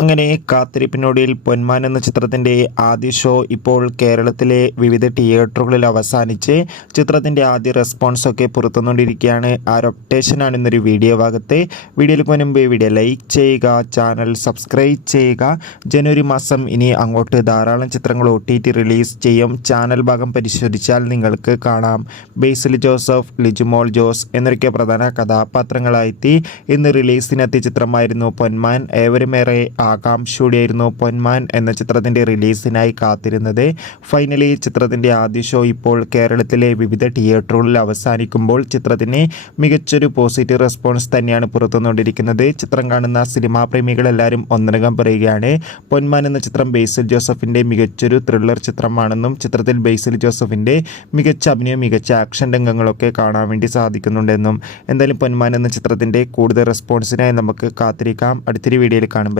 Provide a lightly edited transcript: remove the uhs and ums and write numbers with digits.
അങ്ങനെ കാത്തിരിപ്പിനൊടുവിൽ പൊന്മാൻ എന്ന ചിത്രത്തിൻ്റെ ആദ്യ ഷോ ഇപ്പോൾ കേരളത്തിലെ വിവിധ തിയേറ്ററുകളിൽ അവസാനിച്ച് ചിത്രത്തിൻ്റെ ആദ്യ റെസ്പോൺസൊക്കെ പുറത്തുകൊണ്ടിരിക്കുകയാണ്. ആ ഒരു അപ്ഡേഷനാണ് ഇന്നൊരു വീഡിയോ ഭാഗത്ത്. വീഡിയോയിലേക്ക് മുൻപ് വീഡിയോ ലൈക്ക് ചെയ്യുക, ചാനൽ സബ്സ്ക്രൈബ് ചെയ്യുക. ജനുവരി മാസം ഇനി അങ്ങോട്ട് ധാരാളം ചിത്രങ്ങൾ OTT റിലീസ് ചെയ്യും. ചാനൽ ഭാഗം പരിശോധിച്ചാൽ നിങ്ങൾക്ക് കാണാം. ബേസിൽ ജോസഫ്, ലിജുമോൾ ജോസ് എന്നൊക്കെ പ്രധാന കഥാപാത്രങ്ങളായെത്തി ഇന്ന് റിലീസിനെത്തിയ ചിത്രമായിരുന്നു പൊന്മാൻ. ഏവരുമേറെ ആകാംക്ഷയോടെയായിരുന്നു പൊന്മാൻ എന്ന ചിത്രത്തിൻ്റെ റിലീസിനായി കാത്തിരുന്നത്. ഫൈനലി ചിത്രത്തിൻ്റെ ആദ്യ ഷോ ഇപ്പോൾ കേരളത്തിലെ വിവിധ തിയേറ്ററുകളിൽ അവസാനിക്കുമ്പോൾ ചിത്രത്തിന് മികച്ചൊരു പോസിറ്റീവ് റെസ്പോൺസ് തന്നെയാണ് പുറത്തുവന്നുകൊണ്ടിരിക്കുന്നത്. ചിത്രം കാണുന്ന സിനിമാ പ്രേമികളെല്ലാവരും ഒന്നടങ്കം പറയുകയാണ് പൊന്മാൻ എന്ന ചിത്രം ബേസിൽ ജോസഫിൻ്റെ മികച്ചൊരു ത്രില്ലർ ചിത്രമാണെന്നും ചിത്രത്തിൽ ബേസിൽ ജോസഫിൻ്റെ മികച്ച അഭിനയം, മികച്ച ആക്ഷൻ രംഗങ്ങളൊക്കെ കാണാൻ വേണ്ടി സാധിക്കുന്നുണ്ടെന്നും. എന്തായാലും പൊന്മാൻ എന്ന ചിത്രത്തിൻ്റെ കൂടുതൽ റെസ്പോൺസിനായി നമുക്ക് കാത്തിരിക്കാം. അടുത്തൊരു വീഡിയോയിൽ കാണുമ്പോൾ